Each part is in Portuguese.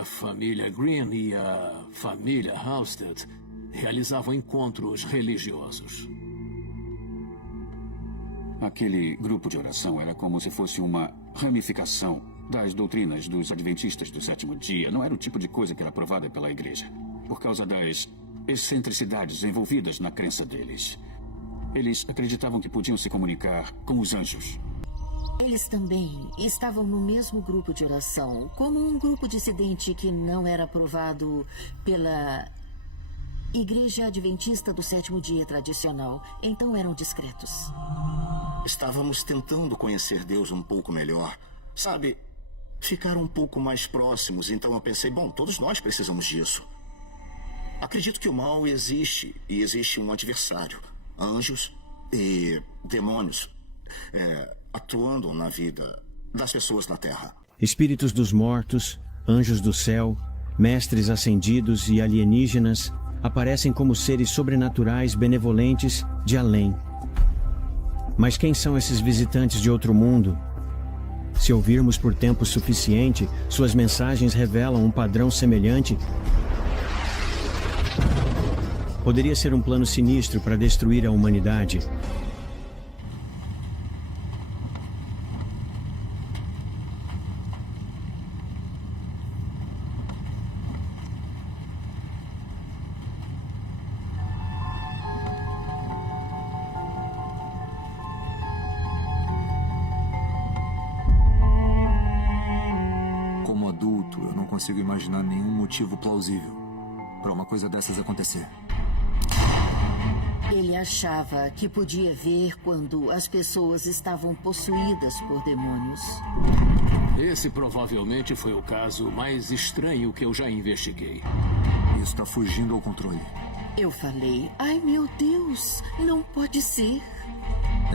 A família Green e a família Halstead realizavam encontros religiosos. Aquele grupo de oração era como se fosse uma ramificação das doutrinas dos adventistas do sétimo dia. Não era o tipo de coisa que era aprovada pela igreja, por causa das excentricidades envolvidas na crença deles. Eles acreditavam que podiam se comunicar com os anjos. Eles também estavam no mesmo grupo de oração, como um grupo dissidente que não era aprovado pela Igreja Adventista do Sétimo Dia tradicional. Então eram discretos. Estávamos tentando conhecer Deus um pouco melhor. Sabe, ficar um pouco mais próximos. Então eu pensei, bom, todos nós precisamos disso. Acredito que o mal existe, e existe um adversário. Anjos e demônios atuando na vida das pessoas na Terra. Espíritos dos mortos, anjos do céu, mestres ascendidos e alienígenas aparecem como seres sobrenaturais benevolentes de além. Mas quem são esses visitantes de outro mundo? Se ouvirmos por tempo suficiente, suas mensagens revelam um padrão semelhante. Poderia ser um plano sinistro para destruir a humanidade. Como adulto, eu não consigo imaginar nenhum motivo plausível para uma coisa dessas acontecer. Ele achava que podia ver quando as pessoas estavam possuídas por demônios. Esse provavelmente foi o caso mais estranho que eu já investiguei. Isso está fugindo ao controle. Eu falei, ai meu Deus, não pode ser.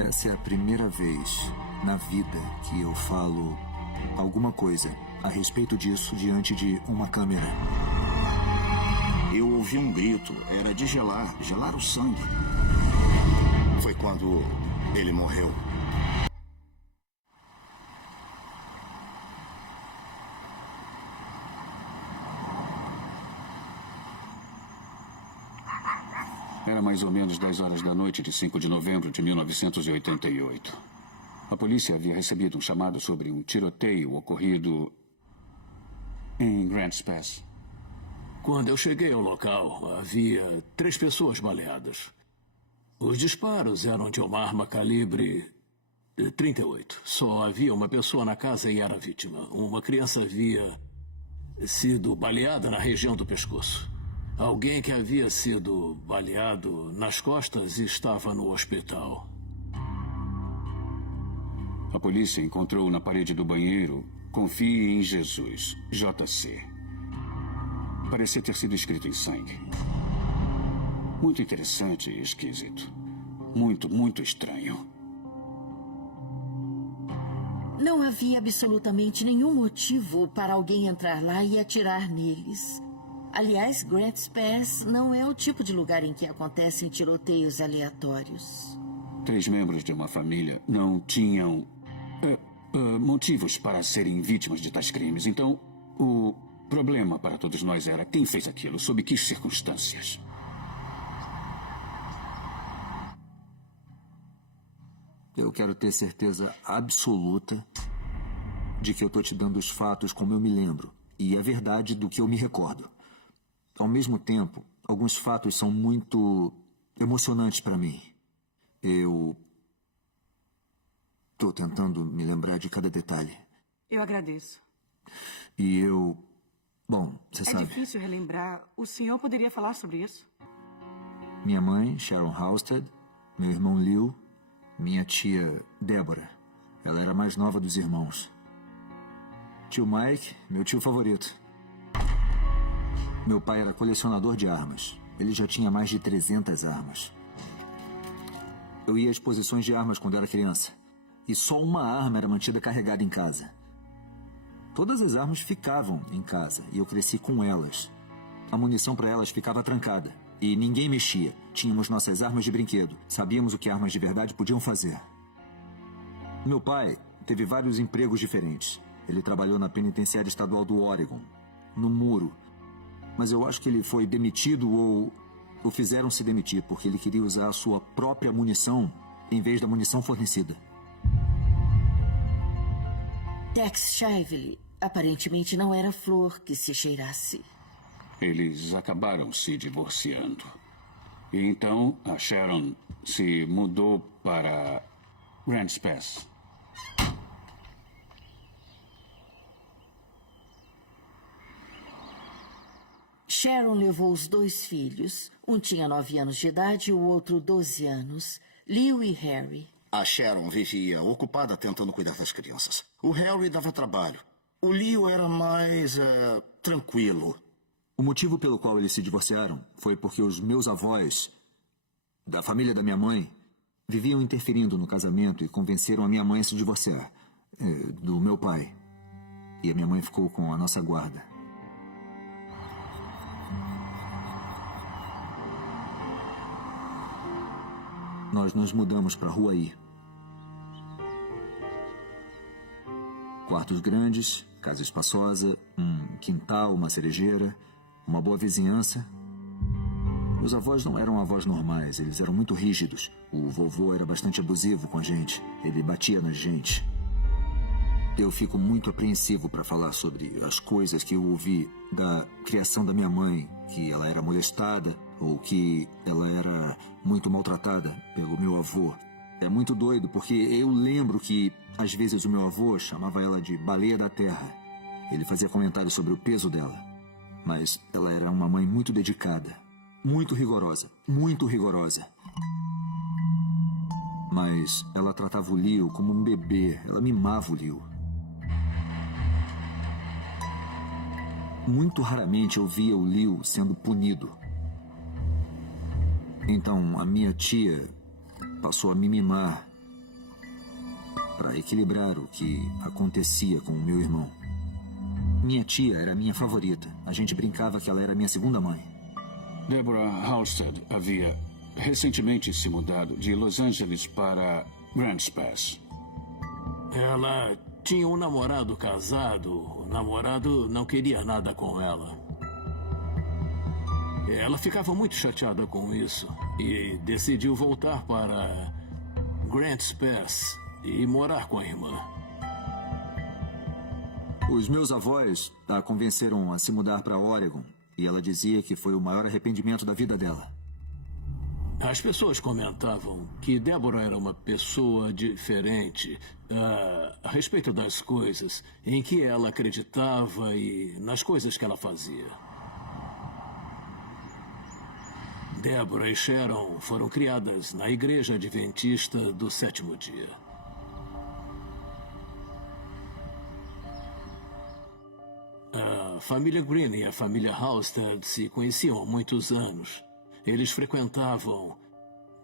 Essa é a primeira vez na vida que eu falo alguma coisa a respeito disso diante de uma câmera. Eu ouvi um grito, era de gelar o sangue. Foi quando ele morreu. Era mais ou menos 10 horas da noite de 5 de novembro de 1988. A polícia havia recebido um chamado sobre um tiroteio ocorrido em Grants Pass. Quando eu cheguei ao local, havia 3 pessoas baleadas. Os disparos eram de uma arma calibre 38. Só havia uma pessoa na casa e era vítima. Uma criança havia sido baleada na região do pescoço. Alguém que havia sido baleado nas costas estava no hospital. A polícia encontrou na parede do banheiro "Confie em Jesus, JC". Parecia ter sido escrito em sangue. Muito interessante e esquisito. Muito, muito estranho. Não havia absolutamente nenhum motivo para alguém entrar lá e atirar neles. Aliás, Grants Pass não é o tipo de lugar em que acontecem tiroteios aleatórios. 3 membros de uma família não tinham motivos para serem vítimas de tais crimes. Então, o problema para todos nós era quem fez aquilo, sob que circunstâncias. Eu quero ter certeza absoluta de que eu estou te dando os fatos como eu me lembro e a verdade do que eu me recordo. Ao mesmo tempo, alguns fatos são muito emocionantes para mim. Eu estou tentando me lembrar de cada detalhe. Eu agradeço. E eu... Bom, você sabe... É difícil relembrar. O senhor poderia falar sobre isso? Minha mãe, Sharon Halstead, meu irmão Leo, minha tia Débora. Ela era a mais nova dos irmãos. Tio Mike, meu tio favorito. Meu pai era colecionador de armas. Ele já tinha mais de 300 armas. Eu ia a exposições de armas quando era criança. E só uma arma era mantida carregada em casa. Todas as armas ficavam em casa e eu cresci com elas. A munição para elas ficava trancada e ninguém mexia. Tínhamos nossas armas de brinquedo. Sabíamos o que armas de verdade podiam fazer. Meu pai teve vários empregos diferentes. Ele trabalhou na penitenciária estadual do Oregon. no muro. Mas eu acho que ele foi demitido ou o fizeram se demitir porque ele queria usar a sua própria munição em vez da munição fornecida. Tex Shively aparentemente não era flor que se cheirasse. Eles acabaram se divorciando. E então a Sharon se mudou para Grants Pass. Sharon levou os 2 filhos. Um tinha 9 anos de idade e o outro 12 anos. Leo e Harry. A Sharon vivia ocupada tentando cuidar das crianças. O Harry dava trabalho. O Leo era mais tranquilo. O motivo pelo qual eles se divorciaram foi porque os meus avós, da família da minha mãe, viviam interferindo no casamento e convenceram a minha mãe a se divorciar do meu pai. E a minha mãe ficou com a nossa guarda. Nós nos mudamos para Huaí. Quartos grandes, casa espaçosa, um quintal, uma cerejeira, uma boa vizinhança. Meus avós não eram avós normais, eles eram muito rígidos. O vovô era bastante abusivo com a gente, ele batia na gente. Eu fico muito apreensivo para falar sobre as coisas que eu ouvi da criação da minha mãe, que ela era molestada ou que ela era muito maltratada pelo meu avô. É muito doido, porque eu lembro que, às vezes, o meu avô chamava ela de baleia da terra. Ele fazia comentários sobre o peso dela. Mas ela era uma mãe muito dedicada, muito rigorosa, muito rigorosa. Mas ela tratava o Leo como um bebê, ela mimava o Leo. Muito raramente eu via o Leo sendo punido. Então, a minha tia passou a me mimar para equilibrar o que acontecia com o meu irmão. Minha tia era a minha favorita. A gente brincava que ela era a minha segunda mãe. Deborah Halstead havia recentemente se mudado de Los Angeles para Grants Pass. Ela tinha um namorado casado. O namorado não queria nada com ela. Ela ficava muito chateada com isso e decidiu voltar para Grants Pass e morar com a irmã. Os meus avós a convenceram a se mudar para Oregon e ela dizia que foi o maior arrependimento da vida dela. As pessoas comentavam que Deborah era uma pessoa diferente a respeito das coisas em que ela acreditava e nas coisas que ela fazia. Deborah e Sharon foram criadas na Igreja Adventista do Sétimo Dia. A família Green e a família Halstead se conheciam há muitos anos. Eles frequentavam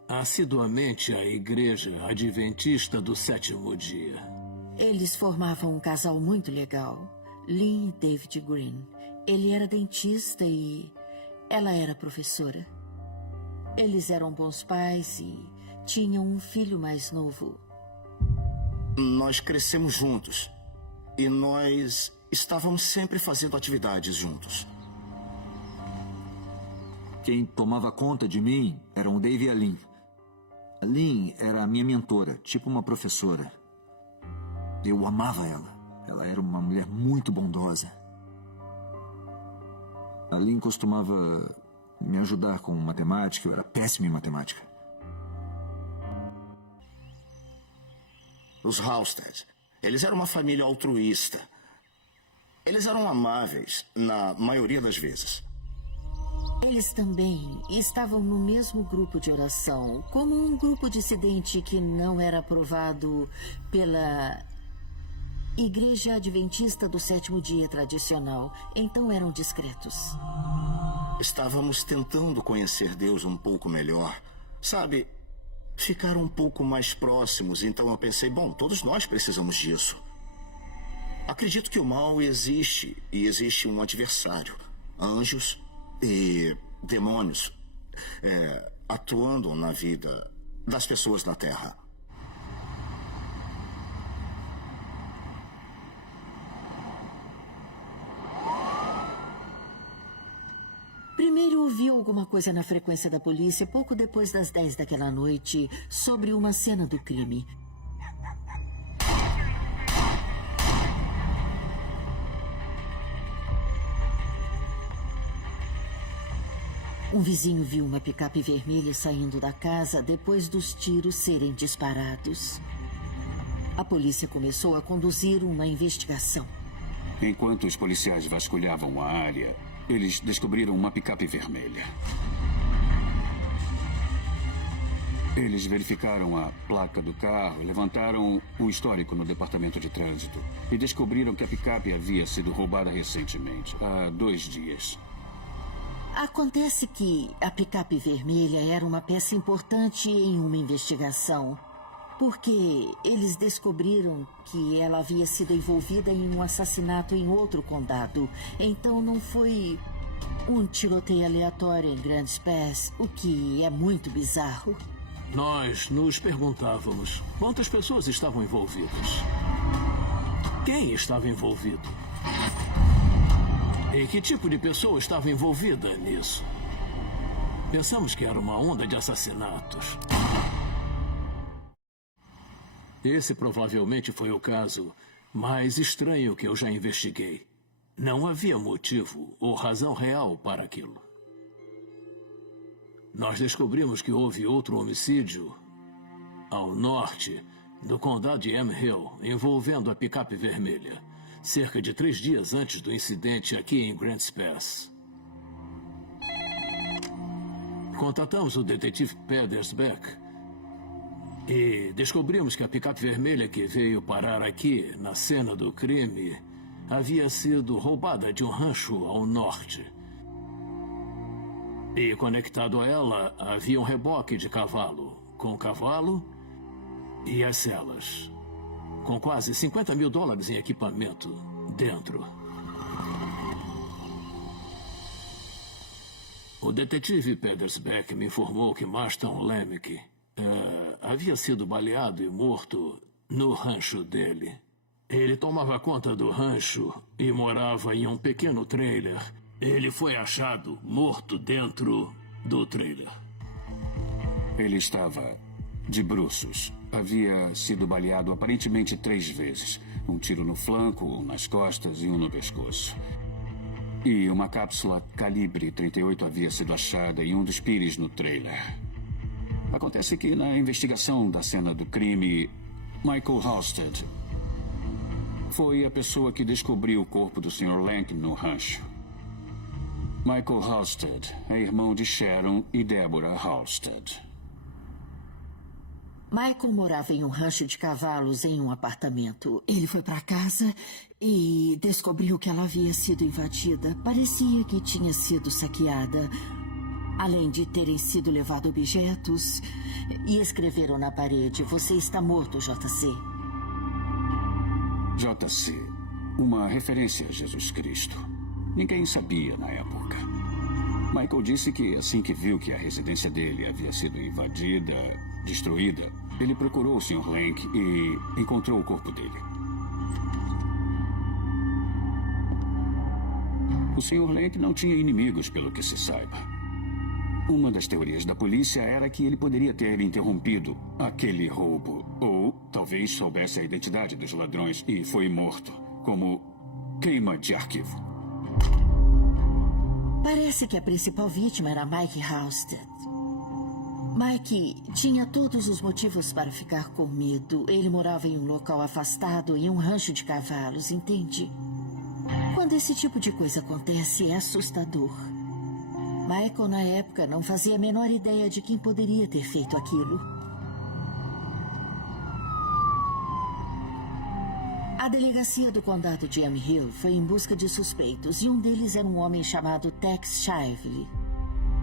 assiduamente a Igreja Adventista do Sétimo Dia. Eles formavam um casal muito legal. Lynn e David Green. Ele era dentista e ela era professora. Eles eram bons pais e tinham um filho mais novo. Nós crescemos juntos e nós estávamos sempre fazendo atividades juntos. Quem tomava conta de mim eram o Dave e a Lynn. A Lynn era a minha mentora, tipo uma professora. Eu amava ela. Ela era uma mulher muito bondosa. A Lynn costumava me ajudar com matemática. Eu era péssimo em matemática. Os Halstead, eles eram uma família altruísta. Eles eram amáveis, na maioria das vezes. Eles também estavam no mesmo grupo de oração, como um grupo dissidente que não era aprovado pela Igreja Adventista do Sétimo Dia tradicional, então eram discretos. Estávamos tentando conhecer Deus um pouco melhor. Sabe, ficar um pouco mais próximos, então eu pensei, bom, todos nós precisamos disso. Acredito que o mal existe, e existe um adversário. Anjos e demônios atuando na vida das pessoas da Terra. Primeiro ouvi alguma coisa na frequência da polícia pouco depois das 10 daquela noite sobre uma cena do crime. Um vizinho viu uma picape vermelha saindo da casa depois dos tiros serem disparados. A polícia começou a conduzir uma investigação. Enquanto os policiais vasculhavam a área, eles descobriram uma picape vermelha. Eles verificaram a placa do carro, levantaram o histórico no departamento de trânsito e descobriram que a picape havia sido roubada recentemente, há 2 dias. Acontece que a picape vermelha era uma peça importante em uma investigação, porque eles descobriram que ela havia sido envolvida em um assassinato em outro condado. Então não foi um tiroteio aleatório em Grants Pass, o que é muito bizarro. Nós nos perguntávamos quantas pessoas estavam envolvidas. Quem estava envolvido? E que tipo de pessoa estava envolvida nisso? Pensamos que era uma onda de assassinatos. Esse provavelmente foi o caso mais estranho que eu já investiguei. Não havia motivo ou razão real para aquilo. Nós descobrimos que houve outro homicídio ao norte do condado de Yamhill, envolvendo a picape vermelha, cerca de 3 dias antes do incidente aqui em Grants Pass. Contatamos o detetive Pedersbeck e descobrimos que a picape vermelha que veio parar aqui na cena do crime havia sido roubada de um rancho ao norte. E conectado a ela havia um reboque de cavalo, com o cavalo e as celas, com quase $50 mil em equipamento dentro. O detetive Pedersbeck me informou que Marston Lemick havia sido baleado e morto no rancho dele. Ele tomava conta do rancho e morava em um pequeno trailer. Ele foi achado morto dentro do trailer. Ele estava de bruços. Havia sido baleado aparentemente 3 vezes. Um tiro no flanco, um nas costas e um no pescoço. E uma cápsula calibre 38 havia sido achada em um dos pires no trailer. Acontece que na investigação da cena do crime, Michael Halstead foi a pessoa que descobriu o corpo do Sr. Lank no rancho. Michael Halstead é irmão de Sharon e Deborah Halstead. Michael morava em um rancho de cavalos em um apartamento. Ele foi para casa e descobriu que ela havia sido invadida. Parecia que tinha sido saqueada. Além de terem sido levados objetos, e escreveram na parede: "Você está morto, JC." JC, uma referência a Jesus Cristo. Ninguém sabia na época. Michael disse que assim que viu que a residência dele havia sido invadida, destruída, ele procurou o Sr. Lank e encontrou o corpo dele. O Sr. Lank não tinha inimigos, pelo que se saiba. Uma das teorias da polícia era que ele poderia ter interrompido aquele roubo, ou talvez soubesse a identidade dos ladrões e foi morto, como queima de arquivo. Parece que a principal vítima era Mike Halstead. Mike tinha todos os motivos para ficar com medo. Ele morava em um local afastado, em um rancho de cavalos, entende? Quando esse tipo de coisa acontece, é assustador. Michael, na época, não fazia a menor ideia de quem poderia ter feito aquilo. A delegacia do condado de Yamhill foi em busca de suspeitos, e um deles era um homem chamado Tex Shively.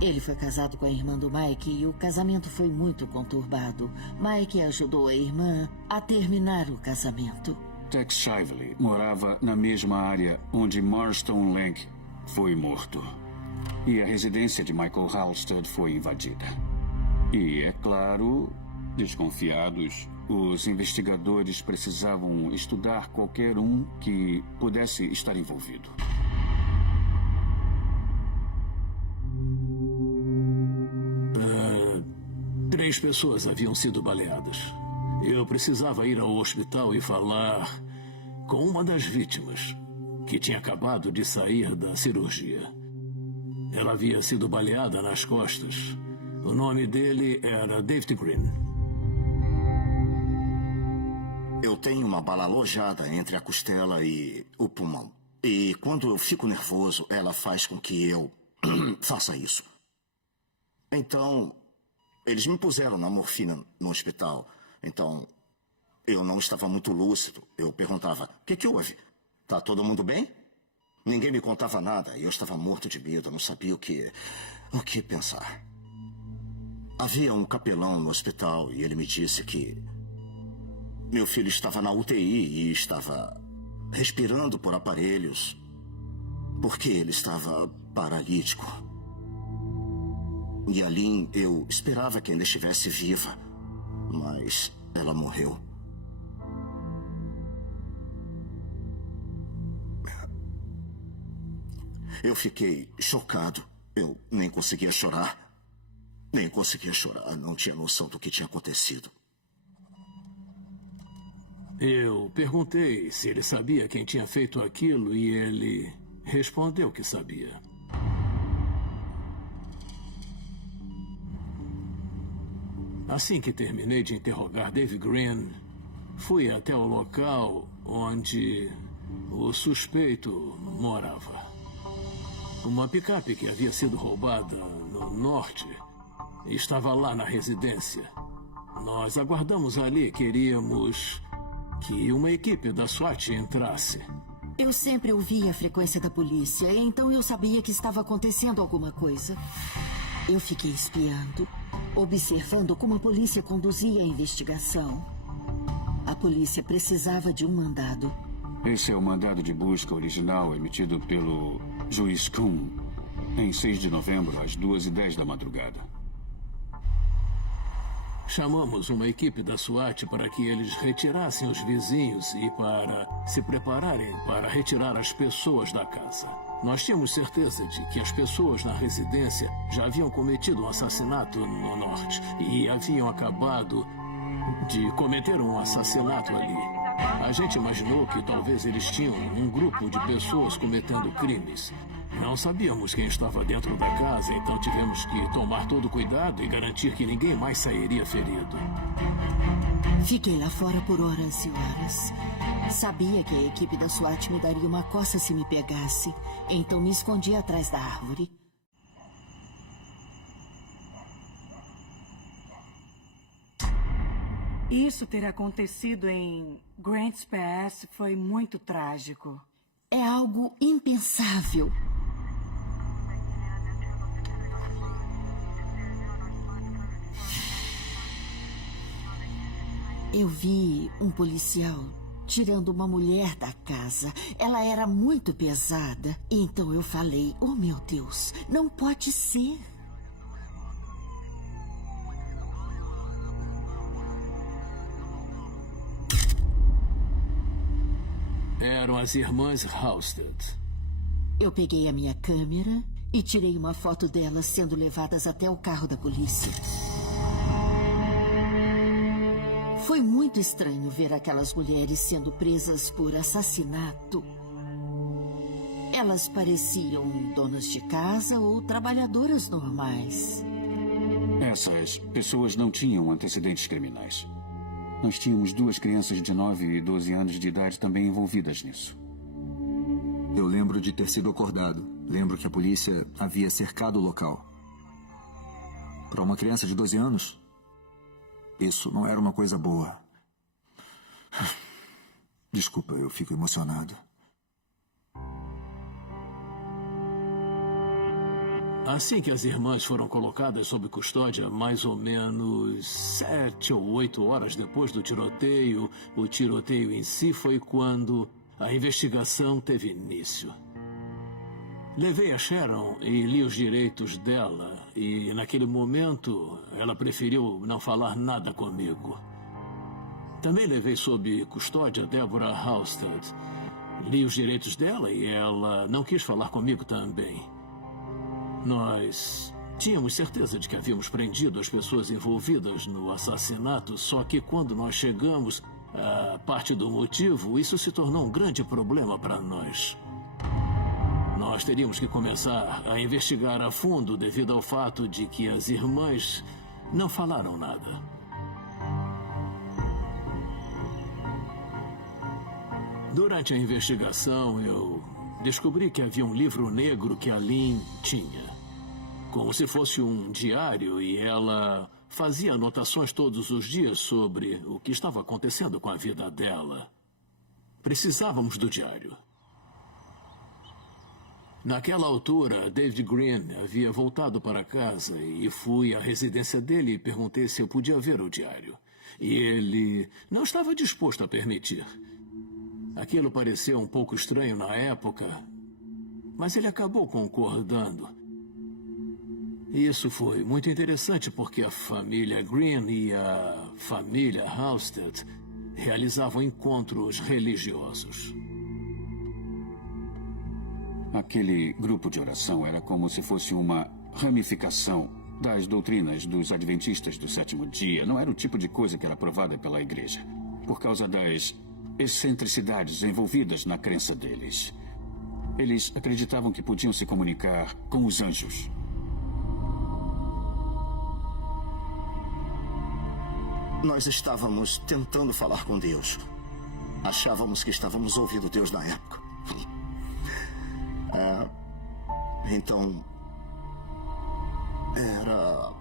Ele foi casado com a irmã do Mike e o casamento foi muito conturbado. Mike ajudou a irmã a terminar o casamento. Tex Shively morava na mesma área onde Marston Lank foi morto. E a residência de Michael Halstead foi invadida. E, é claro, desconfiados, os investigadores precisavam estudar qualquer um que pudesse estar envolvido. 3 pessoas haviam sido baleadas. Eu precisava ir ao hospital e falar com uma das vítimas, que tinha acabado de sair da cirurgia. Ela havia sido baleada nas costas. O nome dele era David Green. Eu tenho uma bala alojada entre a costela e o pulmão. E quando eu fico nervoso, ela faz com que eu faça isso. Então, eles me puseram na morfina no hospital. Então, eu não estava muito lúcido. Eu perguntava, o que houve? Tá todo mundo bem? Ninguém me contava nada e eu estava morto de medo. Eu não sabia o que pensar. Havia um capelão no hospital e ele me disse que meu filho estava na UTI e estava respirando por aparelhos porque ele estava paralítico. E a Lynn, eu esperava que ainda estivesse viva, mas ela morreu. Eu fiquei chocado. Eu nem conseguia chorar. Não tinha noção do que tinha acontecido. Eu perguntei se ele sabia quem tinha feito aquilo e ele respondeu que sabia. Assim que terminei de interrogar Dave Green, fui até o local onde o suspeito morava. Uma picape que havia sido roubada no norte estava lá na residência. Nós aguardamos ali, queríamos que uma equipe da SWAT entrasse. Eu sempre ouvia a frequência da polícia, então eu sabia que estava acontecendo alguma coisa. Eu fiquei espiando, observando como a polícia conduzia a investigação. A polícia precisava de um mandado. Esse é o mandado de busca original emitido pelo juiz Kuhn em 6 de novembro, às 2h10 da madrugada. Chamamos uma equipe da SWAT para que eles retirassem os vizinhos e para se prepararem para retirar as pessoas da casa. Nós tínhamos certeza de que as pessoas na residência já haviam cometido um assassinato no norte e haviam acabado de cometer um assassinato ali. A gente imaginou que talvez eles tinham um grupo de pessoas cometendo crimes. Não sabíamos quem estava dentro da casa, então tivemos que tomar todo o cuidado e garantir que ninguém mais sairia ferido. Fiquei lá fora por horas e horas. Sabia que a equipe da SWAT me daria uma coça se me pegasse, então me escondi atrás da árvore. Isso ter acontecido em Grants Pass foi muito trágico. É algo impensável. Eu vi um policial tirando uma mulher da casa. Ela era muito pesada. Então eu falei, oh meu Deus, não pode ser. Eram as irmãs Halstead. Eu peguei a minha câmera e tirei uma foto delas sendo levadas até o carro da polícia. Foi muito estranho ver aquelas mulheres sendo presas por assassinato. Elas pareciam donas de casa ou trabalhadoras normais. Essas pessoas não tinham antecedentes criminais. Nós tínhamos 2 crianças de 9 e 12 anos de idade também envolvidas nisso. Eu lembro de ter sido acordado. Lembro que a polícia havia cercado o local. Para uma criança de 12 anos, isso não era uma coisa boa. Desculpa, eu fico emocionado. Assim que as irmãs foram colocadas sob custódia, mais ou menos 7 ou 8 horas depois do tiroteio, o tiroteio em si foi quando a investigação teve início. Levei a Sharon e li os direitos dela, e naquele momento ela preferiu não falar nada comigo. Também levei sob custódia Deborah Halstead. Li os direitos dela e ela não quis falar comigo também. Nós Tínhamos certeza de que havíamos prendido as pessoas envolvidas no assassinato, só que quando nós chegamos à parte do motivo, isso se tornou um grande problema para nós. Nós teríamos que começar a investigar a fundo devido ao fato de que as irmãs não falaram nada. Durante a investigação, eu descobri que havia um livro negro que a Lynn tinha. Como se fosse um diário, e ela fazia anotações todos os dias sobre o que estava acontecendo com a vida dela. Precisávamos do diário. Naquela altura, David Green havia voltado para casa e fui à residência dele e perguntei se eu podia ver o diário. E ele não estava disposto a permitir. Aquilo pareceu um pouco estranho na época, mas ele acabou concordando. Isso foi muito interessante porque a família Green e a família Halstead realizavam encontros religiosos. Aquele grupo de oração era como se fosse uma ramificação das doutrinas dos adventistas do sétimo dia. Não era o tipo de coisa que era aprovada pela igreja, por causa das excentricidades envolvidas na crença deles. Eles acreditavam que podiam se comunicar com os anjos. Nós estávamos tentando falar com Deus. Achávamos que estávamos ouvindo Deus na época. Então... era...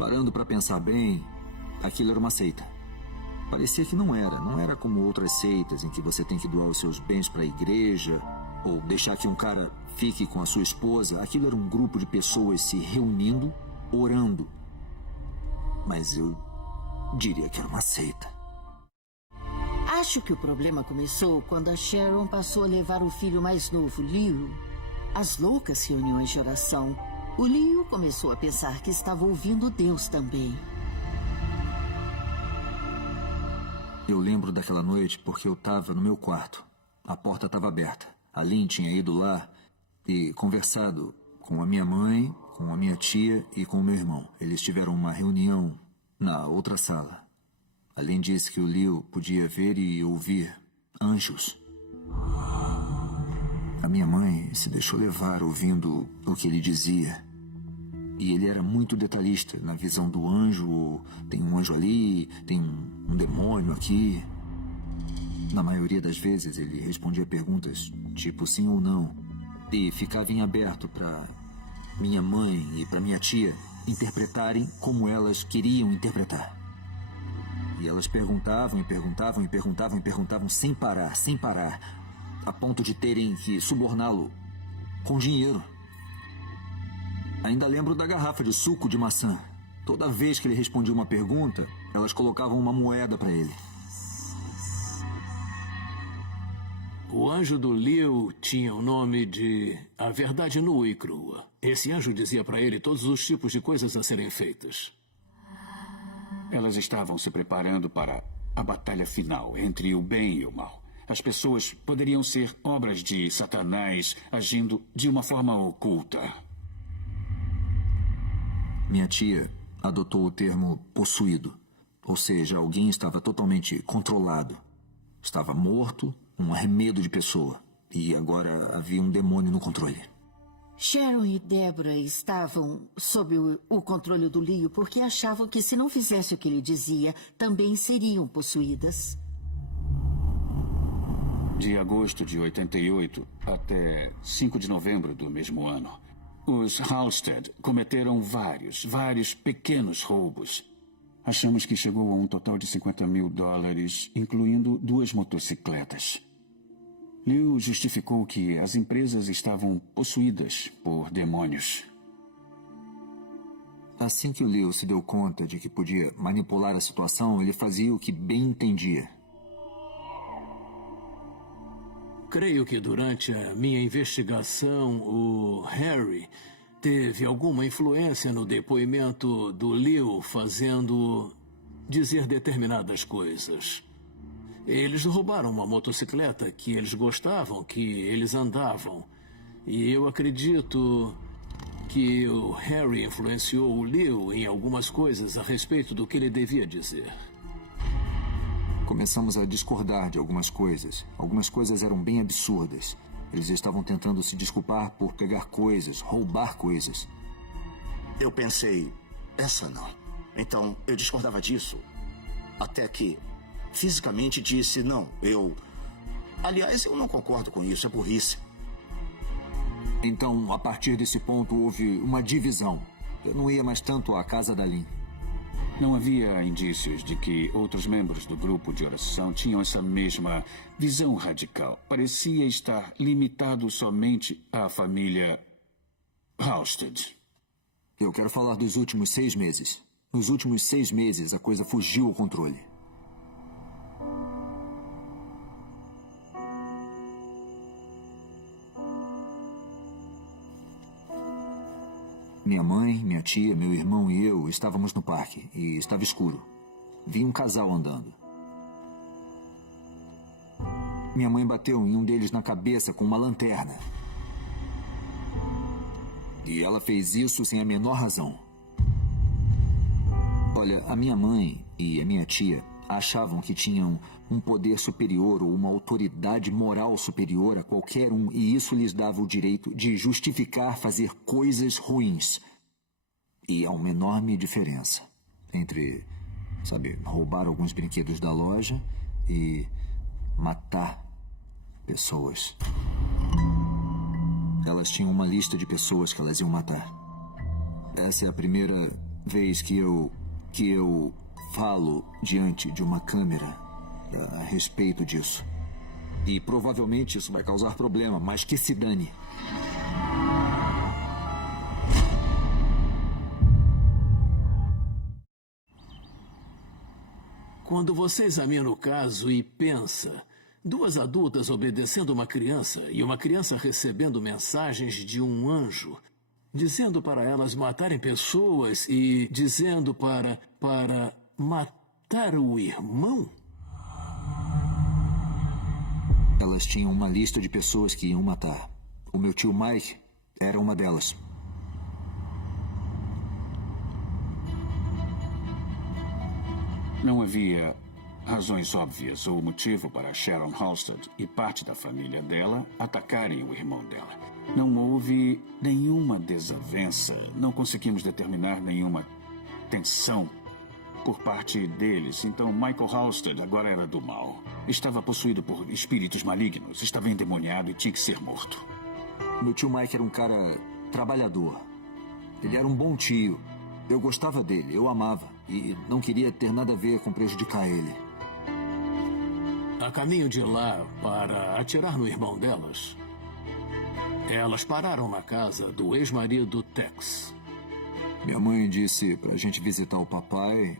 Parando para pensar bem, aquilo era uma seita. Parecia que não era como outras seitas em que você tem que doar os seus bens para a igreja ou deixar que um cara fique com a sua esposa. Aquilo era um grupo de pessoas se reunindo, orando. Mas eu diria que era uma seita. Acho que o problema começou quando a Sharon passou a levar o filho mais novo, Leo, às loucas reuniões de oração. O Leo começou a pensar que estava ouvindo Deus também. Eu lembro daquela noite porque eu estava no meu quarto. A porta estava aberta. A Lynn tinha ido lá e conversado com a minha mãe, com a minha tia e com o meu irmão. Eles tiveram uma reunião na outra sala. A Lynn disse que o Leo podia ver e ouvir anjos. A minha mãe se deixou levar ouvindo o que ele dizia. E ele era muito detalhista na visão do anjo. Tem um anjo ali, tem um demônio aqui. Na maioria das vezes ele respondia perguntas tipo sim ou não. E ficava em aberto para minha mãe e para minha tia interpretarem como elas queriam interpretar. E elas perguntavam e perguntavam e perguntavam e perguntavam sem parar, a ponto de terem que suborná-lo com dinheiro. Ainda lembro da garrafa de suco de maçã. Toda vez que ele respondia uma pergunta, elas colocavam uma moeda para ele. O anjo do Leo tinha o nome de A Verdade Nua e Crua. Esse anjo dizia para ele todos os tipos de coisas a serem feitas. Elas estavam se preparando para a batalha final entre o bem e o mal. As pessoas poderiam ser obras de Satanás agindo de uma forma oculta. Minha tia adotou o termo possuído. Ou seja, alguém estava totalmente controlado. Estava morto, um arremedo de pessoa. E agora havia um demônio no controle. Sharon e Deborah estavam sob o controle do Leo porque achavam que se não fizesse o que ele dizia, também seriam possuídas. De agosto de 88 até 5 de novembro do mesmo ano, os Halstead cometeram vários pequenos roubos. Achamos que chegou a um total de $50 mil, incluindo 2 motocicletas. Leo justificou que as empresas estavam possuídas por demônios. Assim que o Leo se deu conta de que podia manipular a situação, ele fazia o que bem entendia. Creio que durante a minha investigação, o Harry teve alguma influência no depoimento do Leo fazendo dizer determinadas coisas. Eles roubaram uma motocicleta que eles gostavam, que eles andavam. E eu acredito que o Harry influenciou o Leo em algumas coisas a respeito do que ele devia dizer. Começamos a discordar de algumas coisas. Algumas coisas eram bem absurdas. Eles estavam tentando se desculpar por pegar coisas, roubar coisas. Eu pensei, essa não. Então, eu discordava disso. Até que, fisicamente, disse, não, Aliás, eu não concordo com isso, é burrice. Então, a partir desse ponto, houve uma divisão. Eu não ia mais tanto à casa da Lynn. Não havia indícios de que outros membros do grupo de oração tinham essa mesma visão radical. Parecia estar limitado somente à família Halstead. Eu quero falar dos últimos 6 meses. Nos últimos 6 meses, a coisa fugiu ao controle. Minha mãe, minha tia, meu irmão e eu estávamos no parque e estava escuro. Vi um casal andando. Minha mãe bateu em um deles na cabeça com uma lanterna. E ela fez isso sem a menor razão. Olha, a minha mãe e a minha tia achavam que tinham um poder superior ou uma autoridade moral superior a qualquer um, e isso lhes dava o direito de justificar fazer coisas ruins. E há uma enorme diferença entre, roubar alguns brinquedos da loja e matar pessoas. Elas tinham uma lista de pessoas que elas iam matar. Essa é a primeira vez que eu falo diante de uma câmera a respeito disso. E provavelmente isso vai causar problema, mas que se dane. Quando você examina o caso e pensa, 2 adultas obedecendo uma criança e uma criança recebendo mensagens de um anjo, dizendo para elas matarem pessoas e dizendo para matar o irmão? Elas tinham uma lista de pessoas que iam matar. O meu tio Mike era uma delas. Não havia razões óbvias ou motivo para Sharon Halstead e parte da família dela atacarem o irmão dela. Não houve nenhuma desavença, não conseguimos determinar nenhuma tensão por parte deles. Então, Michael Halstead agora era do mal. Estava possuído por espíritos malignos, estava endemoniado e tinha que ser morto. Meu tio Mike era um cara trabalhador. Ele era um bom tio. Eu gostava dele, eu amava. E não queria ter nada a ver com prejudicar ele. A caminho de lá para atirar no irmão delas, elas pararam na casa do ex-marido Tex. Minha mãe disse pra gente visitar o papai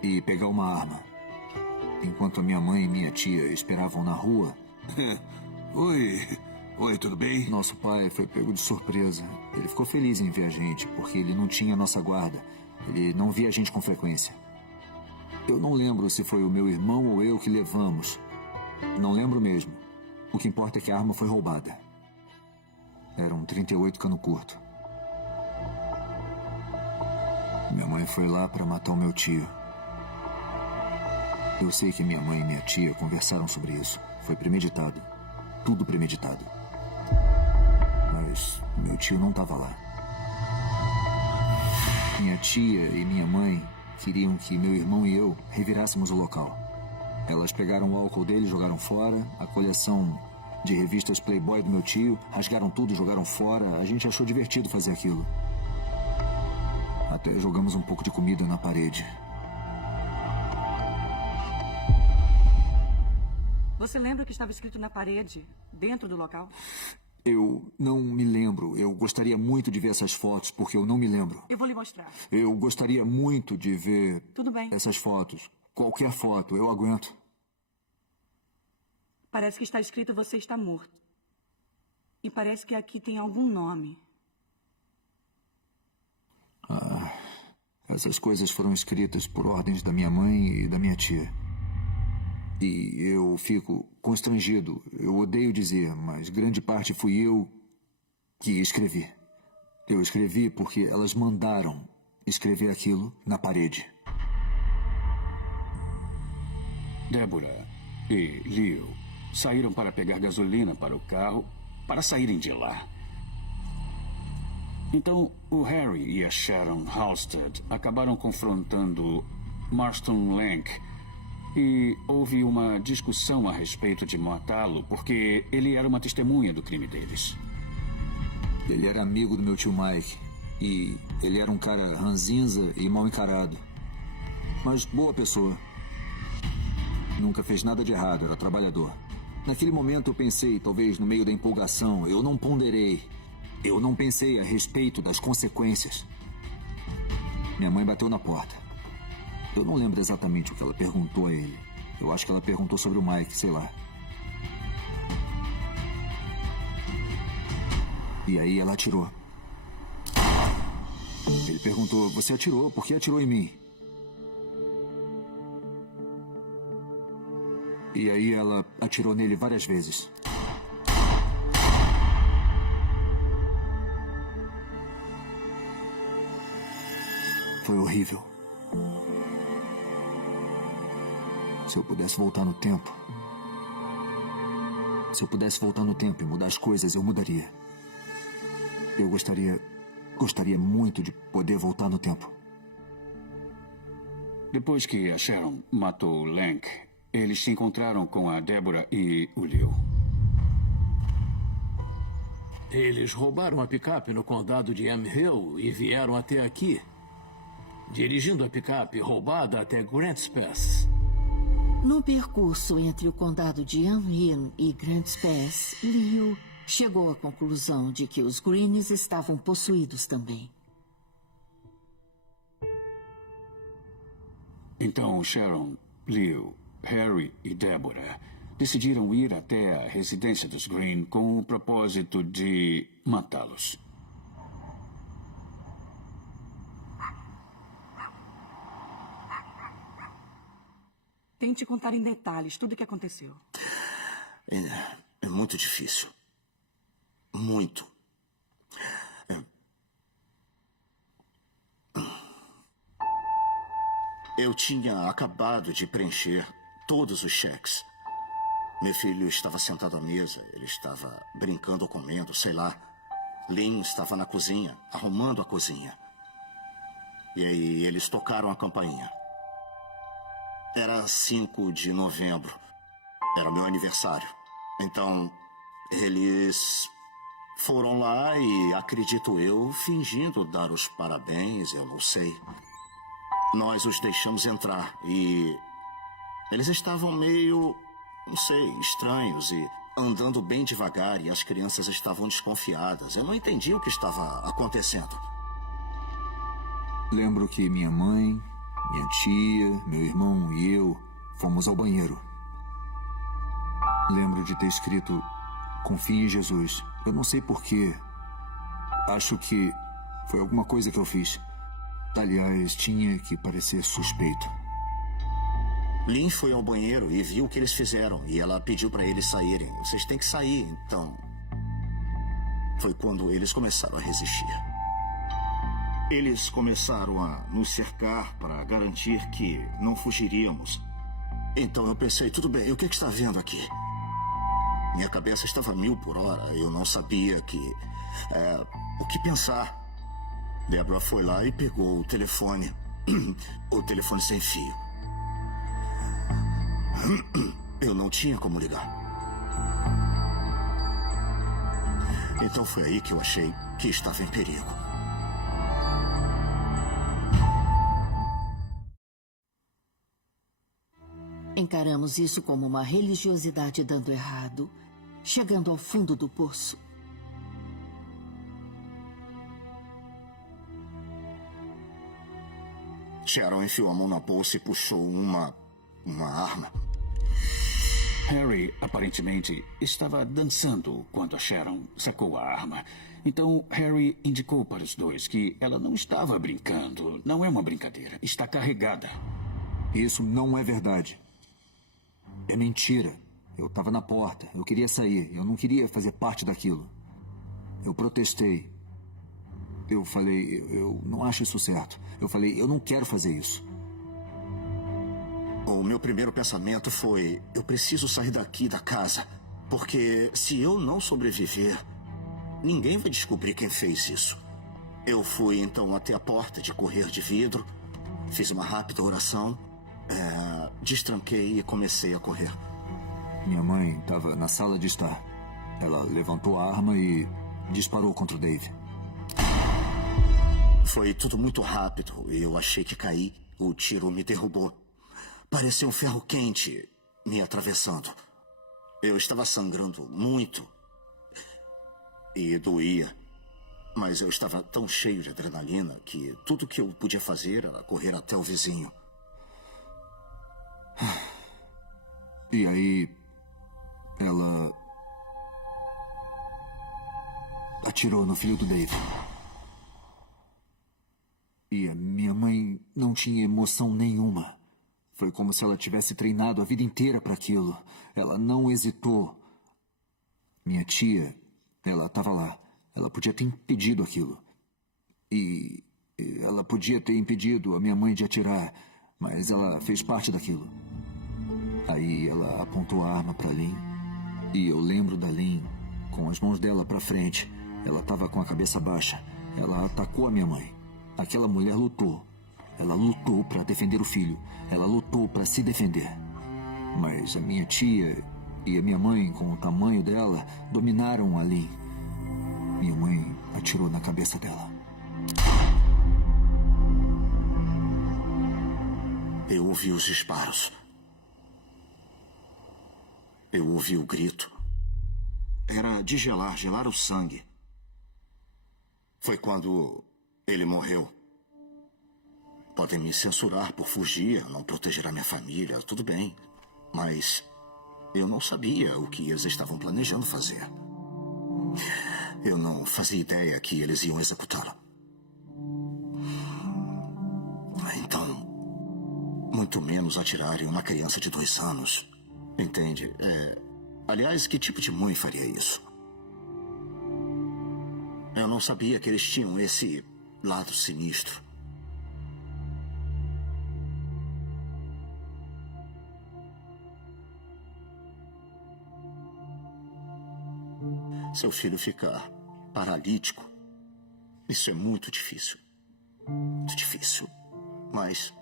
e pegar uma arma. Enquanto a minha mãe e minha tia esperavam na rua... Oi, tudo bem? Nosso pai foi pego de surpresa. Ele ficou feliz em ver a gente, porque ele não tinha nossa guarda. Ele não via a gente com frequência. Eu não lembro se foi o meu irmão ou eu que levamos. Não lembro mesmo. O que importa é que a arma foi roubada. Era um 38 cano curto. Minha mãe foi lá para matar o meu tio. Eu sei que minha mãe e minha tia conversaram sobre isso. Foi premeditado. Tudo premeditado. Mas meu tio não estava lá. Minha tia e minha mãe queriam que meu irmão e eu revirássemos o local. Elas pegaram o álcool dele e jogaram fora, a coleção de revistas Playboy do meu tio, rasgaram tudo e jogaram fora. A gente achou divertido fazer aquilo. Até jogamos um pouco de comida na parede. Você lembra o que estava escrito na parede, dentro do local? Eu não me lembro. Eu gostaria muito de ver essas fotos, porque eu não me lembro. Eu vou lhe mostrar. Eu gostaria muito de ver... Tudo bem. Essas fotos. Qualquer foto, eu aguento. Parece que está escrito você está morto. E parece que aqui tem algum nome. Essas coisas foram escritas por ordens da minha mãe e da minha tia. E eu fico constrangido. Eu odeio dizer, mas grande parte fui eu que escrevi. Eu escrevi porque elas mandaram escrever aquilo na parede. Débora e Leo saíram para pegar gasolina para o carro para saírem de lá. Então, o Harry e a Sharon Halstead acabaram confrontando Marston Lank e houve uma discussão a respeito de matá-lo porque ele era uma testemunha do crime deles. Ele era amigo do meu tio Mike e ele era um cara ranzinza e mal encarado. Mas boa pessoa. Nunca fez nada de errado, era trabalhador. Naquele momento eu pensei, talvez no meio da empolgação, eu não ponderei. Eu não pensei a respeito das consequências. Minha mãe bateu na porta. Eu não lembro exatamente o que ela perguntou a ele. Eu acho que ela perguntou sobre o Mike, sei lá. E aí ela atirou. Ele perguntou, você atirou? Por que atirou em mim? E aí ela atirou nele várias vezes. Foi horrível. Se eu pudesse voltar no tempo... Se eu pudesse voltar no tempo e mudar as coisas, eu mudaria. Eu gostaria muito de poder voltar no tempo. Depois que a Sharon matou o Lank, eles se encontraram com a Débora e o Leo. Eles roubaram a picape no condado de Yamhill e vieram até aqui, dirigindo a picape roubada até Grants Pass. No percurso entre o condado de Yamhill e Grants Pass, Leo chegou à conclusão de que os Greens estavam possuídos também. Então Sharon, Leo, Harry e Débora decidiram ir até a residência dos Green com o propósito de matá-los. Tente contar em detalhes tudo o que aconteceu. É muito difícil. Muito. Eu tinha acabado de preencher todos os cheques. Meu filho estava sentado à mesa, ele estava brincando ou comendo, sei lá. Lynn estava na cozinha, arrumando a cozinha. E aí eles tocaram a campainha. Era 5 de novembro. Era meu aniversário. Então, eles foram lá e, acredito eu, fingindo dar os parabéns, eu não sei. Nós os deixamos entrar e eles estavam meio, não sei, estranhos e andando bem devagar e as crianças estavam desconfiadas. Eu não entendi o que estava acontecendo. Lembro que minha mãe, minha tia, meu irmão e eu fomos ao banheiro. Lembro de ter escrito, confie em Jesus. Eu não sei porquê. Acho que foi alguma coisa que eu fiz. Aliás, tinha que parecer suspeito. Lynn foi ao banheiro e viu o que eles fizeram. E ela pediu para eles saírem. Vocês têm que sair, então. Foi quando eles começaram a resistir. Eles começaram a nos cercar para garantir que não fugiríamos. Então eu pensei, tudo bem, o que está havendo aqui? Minha cabeça estava 1000 por hora. Eu não sabia o que pensar. Débora foi lá e pegou o telefone. O telefone sem fio. Eu não tinha como ligar. Então foi aí que eu achei que estava em perigo. Encaramos isso como uma religiosidade dando errado, chegando ao fundo do poço. Sharon enfiou a mão na bolsa e puxou uma arma. Harry, aparentemente, estava dançando quando a Sharon sacou a arma. Então, Harry indicou para os dois que ela não estava brincando. Não é uma brincadeira. Está carregada. Isso não é verdade. É mentira. Eu estava na porta. Eu queria sair. Eu não queria fazer parte daquilo. Eu protestei. Eu falei, eu não acho isso certo. Eu falei, eu não quero fazer isso. O meu primeiro pensamento foi, eu preciso sair daqui da casa. Porque se eu não sobreviver, ninguém vai descobrir quem fez isso. Eu fui então até a porta de correr de vidro, fiz uma rápida oração, destranquei e comecei a correr. Minha mãe estava na sala de estar. Ela levantou a arma e disparou contra o Dave. Foi tudo muito rápido e eu achei que caí. O tiro me derrubou. Parecia um ferro quente me atravessando. Eu estava sangrando muito e doía. Mas eu estava tão cheio de adrenalina que tudo que eu podia fazer era correr até o vizinho. E aí, ela atirou no filho do Dave. E a minha mãe não tinha emoção nenhuma. Foi como se ela tivesse treinado a vida inteira para aquilo. Ela não hesitou. Minha tia, ela estava lá. Ela podia ter impedido aquilo. E ela podia ter impedido a minha mãe de atirar, mas ela fez parte daquilo. Aí ela apontou a arma para Lynn. E eu lembro da Lynn com as mãos dela para frente. Ela estava com a cabeça baixa. Ela atacou a minha mãe. Aquela mulher lutou. Ela lutou para defender o filho. Ela lutou para se defender. Mas a minha tia e a minha mãe, com o tamanho dela, dominaram a Lynn. Minha mãe atirou na cabeça dela. Eu ouvi os disparos. Eu ouvi o grito. Era de gelar o sangue. Foi quando ele morreu. Podem me censurar por fugir, não proteger a minha família, tudo bem. Mas eu não sabia o que eles estavam planejando fazer. Eu não fazia ideia que eles iam executá-lo. Então, muito menos atirar em uma criança de 2 anos. Entende? Aliás, que tipo de mãe faria isso? Eu não sabia que eles tinham esse lado sinistro. Seu filho ficar paralítico, isso é muito difícil. Muito difícil. Mas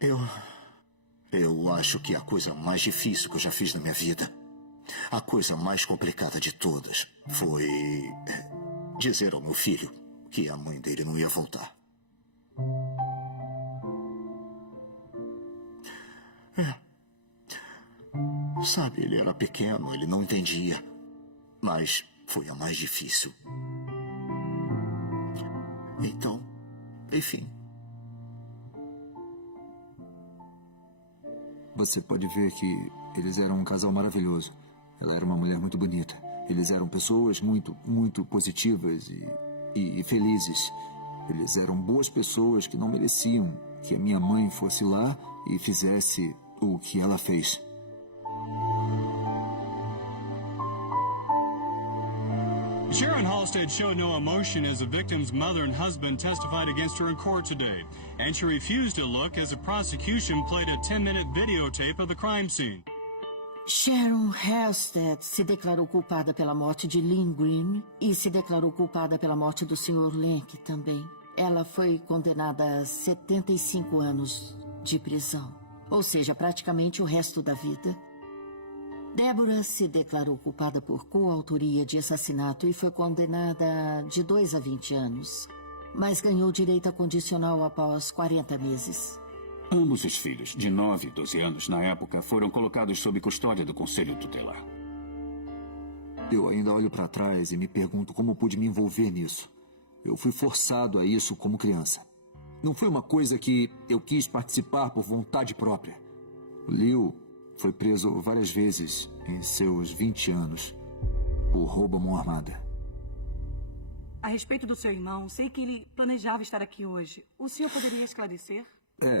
eu acho que a coisa mais difícil que eu já fiz na minha vida, a coisa mais complicada de todas, foi dizer ao meu filho que a mãe dele não ia voltar. Sabe, ele era pequeno, ele não entendia. Mas foi a mais difícil. Então, enfim. Você pode ver que eles eram um casal maravilhoso. Ela era uma mulher muito bonita. Eles eram pessoas muito, muito positivas e felizes. Eles eram boas pessoas que não mereciam que a minha mãe fosse lá e fizesse o que ela fez. Sharon Halstead showed no emotion as the victim's mother and husband testified against her in court today, and she refused to look as the prosecution played a 10-minute videotape of the crime scene. Sharon Halstead se declarou culpada pela morte de Lynn Green e se declarou culpada pela morte do Sr. Lenk também. Ela foi condenada a 75 anos de prisão, ou seja, praticamente o resto da vida. Deborah se declarou culpada por coautoria de assassinato e foi condenada de 2 a 20 anos, mas ganhou direito a condicional após 40 meses. Ambos os filhos, de 9 e 12 anos, na época, foram colocados sob custódia do Conselho Tutelar. Eu ainda olho para trás e me pergunto como pude me envolver nisso. Eu fui forçado a isso como criança. Não foi uma coisa que eu quis participar por vontade própria. O Leo foi preso várias vezes em seus 20 anos por roubo à mão armada. A respeito do seu irmão, sei que ele planejava estar aqui hoje. O senhor poderia esclarecer?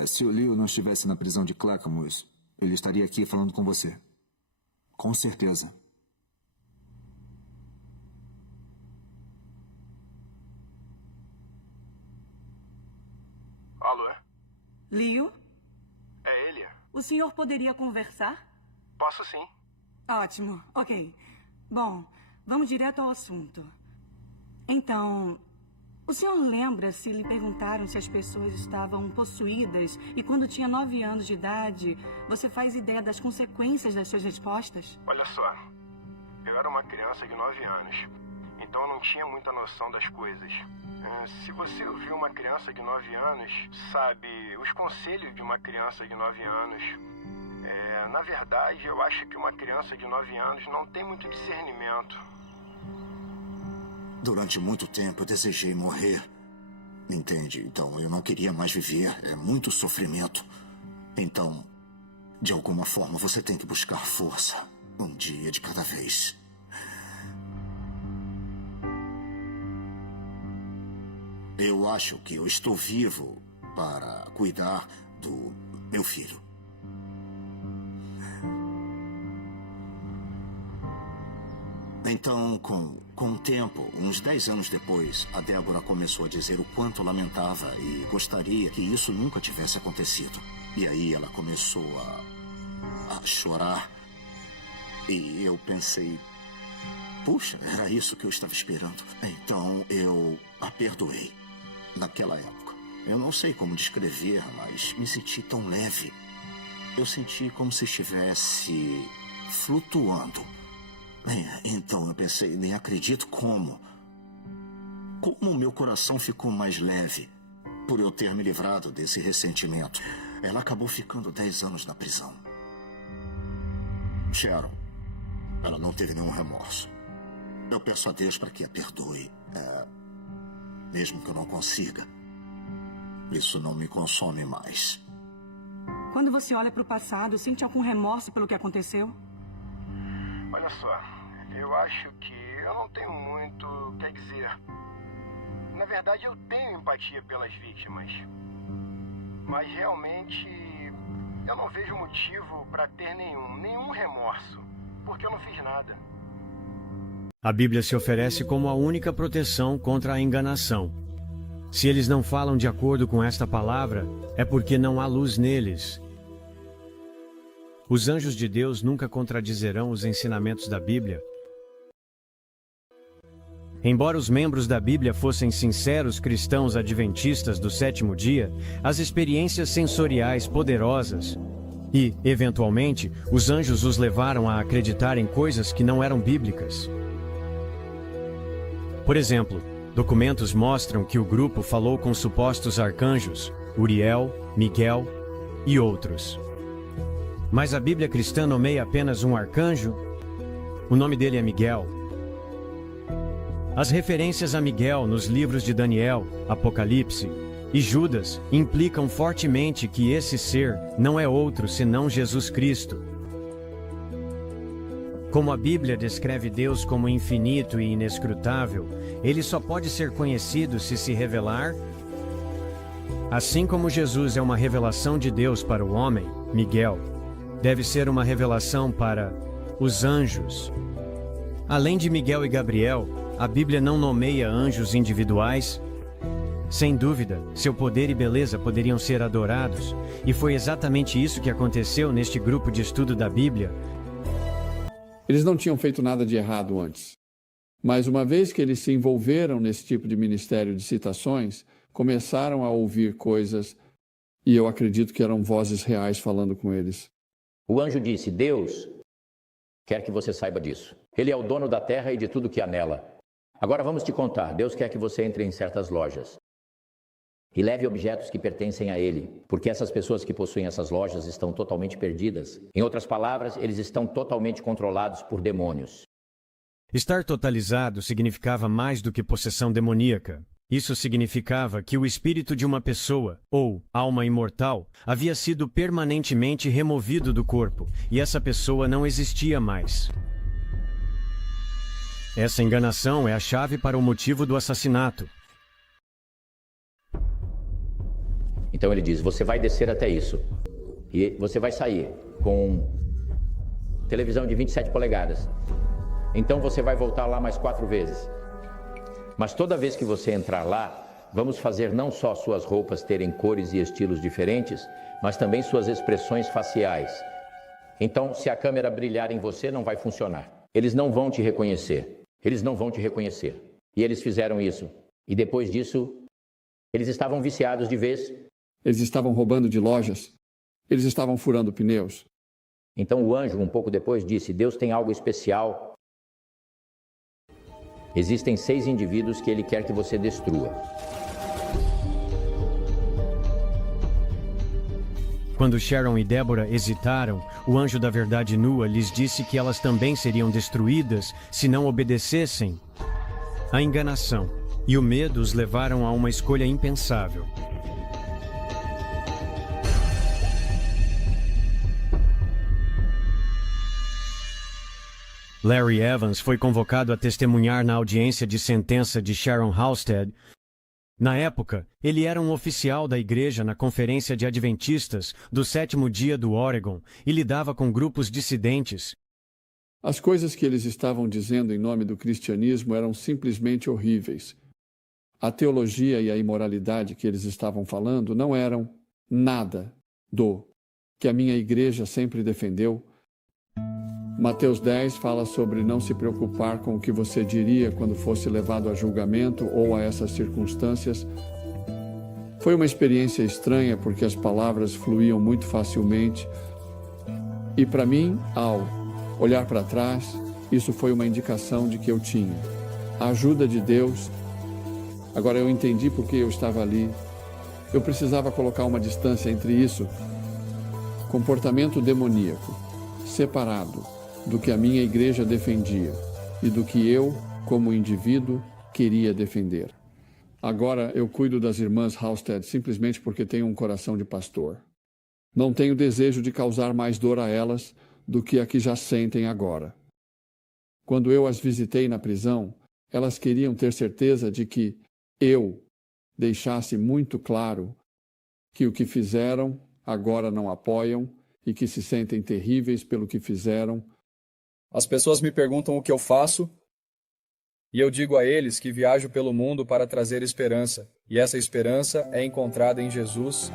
Se o Leo não estivesse na prisão de Clackamas, ele estaria aqui falando com você. Com certeza. Alô? Leo, É ele? o senhor poderia conversar? Posso sim. Ótimo, ok. Bom, vamos direto ao assunto. Então, o senhor lembra se lhe perguntaram se as pessoas estavam possuídas e quando tinha 9 anos de idade, você faz ideia das consequências das suas respostas? Olha só, eu era uma criança de 9 anos, então eu não tinha muita noção das coisas. Se você ouviu uma criança de 9 anos, sabe, os conselhos de uma criança de 9 anos... na verdade, eu acho que uma criança de 9 anos não tem muito discernimento. Durante muito tempo eu desejei morrer. Entende? Então eu não queria mais viver. É muito sofrimento. Então, de alguma forma, você tem que buscar força. Um dia de cada vez. Eu acho que eu estou vivo para cuidar do meu filho. Então, com o tempo, uns 10 anos depois, a Débora começou a dizer o quanto lamentava e gostaria que isso nunca tivesse acontecido. E aí ela começou a chorar. E eu pensei, puxa, era isso que eu estava esperando. Então eu a perdoei. Naquela época. Eu não sei como descrever, mas me senti tão leve. Eu senti como se estivesse flutuando. Então eu pensei, nem acredito como o meu coração ficou mais leve por eu ter me livrado desse ressentimento. Ela acabou ficando 10 anos na prisão. Sharon, ela não teve nenhum remorso. Eu peço a Deus para que a perdoe. Mesmo que eu não consiga. Isso não me consome mais. Quando você olha para o passado, sente algum remorso pelo que aconteceu? Olha só, eu acho que eu não tenho muito, quer dizer... Na verdade, eu tenho empatia pelas vítimas. Mas realmente, eu não vejo motivo para ter nenhum remorso. Porque eu não fiz nada. A Bíblia se oferece como a única proteção contra a enganação. Se eles não falam de acordo com esta palavra, é porque não há luz neles. Os anjos de Deus nunca contradizerão os ensinamentos da Bíblia. Embora os membros da Bíblia fossem sinceros cristãos adventistas do sétimo dia, as experiências sensoriais poderosas e, eventualmente, os anjos os levaram a acreditar em coisas que não eram bíblicas. Por exemplo, documentos mostram que o grupo falou com supostos arcanjos, Uriel, Miguel e outros. Mas a Bíblia cristã nomeia apenas um arcanjo. O nome dele é Miguel. As referências a Miguel nos livros de Daniel, Apocalipse e Judas implicam fortemente que esse ser não é outro senão Jesus Cristo. Como a Bíblia descreve Deus como infinito e inescrutável, ele só pode ser conhecido se se revelar. Assim como Jesus é uma revelação de Deus para o homem, Miguel deve ser uma revelação para os anjos. Além de Miguel e Gabriel, a Bíblia não nomeia anjos individuais. Sem dúvida, seu poder e beleza poderiam ser adorados, e foi exatamente isso que aconteceu neste grupo de estudo da Bíblia. Eles não tinham feito nada de errado antes. Mas uma vez que eles se envolveram nesse tipo de ministério de citações, começaram a ouvir coisas, e eu acredito que eram vozes reais falando com eles. O anjo disse, Deus quer que você saiba disso. Ele é o dono da terra e de tudo que há nela. Agora vamos te contar, Deus quer que você entre em certas lojas e leve objetos que pertencem a ele, porque essas pessoas que possuem essas lojas estão totalmente perdidas. Em outras palavras, eles estão totalmente controlados por demônios. Estar totalizado significava mais do que possessão demoníaca. Isso significava que o espírito de uma pessoa, ou alma imortal, havia sido permanentemente removido do corpo, e essa pessoa não existia mais. Essa enganação é a chave para o motivo do assassinato. Então ele diz, você vai descer até isso, e você vai sair. com televisão de 27 polegadas. Então você vai voltar lá mais 4 vezes. Mas toda vez que você entrar lá, vamos fazer não só suas roupas terem cores e estilos diferentes, mas também suas expressões faciais. Então, se a câmera brilhar em você, não vai funcionar. Eles não vão te reconhecer. Eles não vão te reconhecer. E eles fizeram isso. E depois disso, eles estavam viciados de vez. Eles estavam roubando de lojas. Eles estavam furando pneus. Então o anjo, um pouco depois, disse: Deus tem algo especial. Existem 6 indivíduos que ele quer que você destrua. Quando Sharon e Débora hesitaram, o anjo da verdade nua lhes disse que elas também seriam destruídas se não obedecessem. A enganação e o medo os levaram a uma escolha impensável. Larry Evans foi convocado a testemunhar na audiência de sentença de Sharon Halstead. Na época, ele era um oficial da igreja na Conferência de Adventistas do 7º Dia do Oregon e lidava com grupos dissidentes. As coisas que eles estavam dizendo em nome do cristianismo eram simplesmente horríveis. A teologia e a imoralidade que eles estavam falando não eram nada do que a minha igreja sempre defendeu. Mateus 10 fala sobre não se preocupar com o que você diria quando fosse levado a julgamento ou a essas circunstâncias. Foi uma experiência estranha porque as palavras fluíam muito facilmente. E para mim, ao olhar para trás, isso foi uma indicação de que eu tinha a ajuda de Deus. Agora eu entendi por que eu estava ali. Eu precisava colocar uma distância entre isso, comportamento demoníaco, separado do que a minha igreja defendia e do que eu, como indivíduo, queria defender. Agora eu cuido das irmãs Halstead simplesmente porque tenho um coração de pastor. Não tenho desejo de causar mais dor a elas do que a que já sentem agora. Quando eu as visitei na prisão, elas queriam ter certeza de que eu deixasse muito claro que o que fizeram agora não apoiam e que se sentem terríveis pelo que fizeram. As pessoas me perguntam o que eu faço, e eu digo a eles que viajo pelo mundo para trazer esperança, e essa esperança é encontrada em Jesus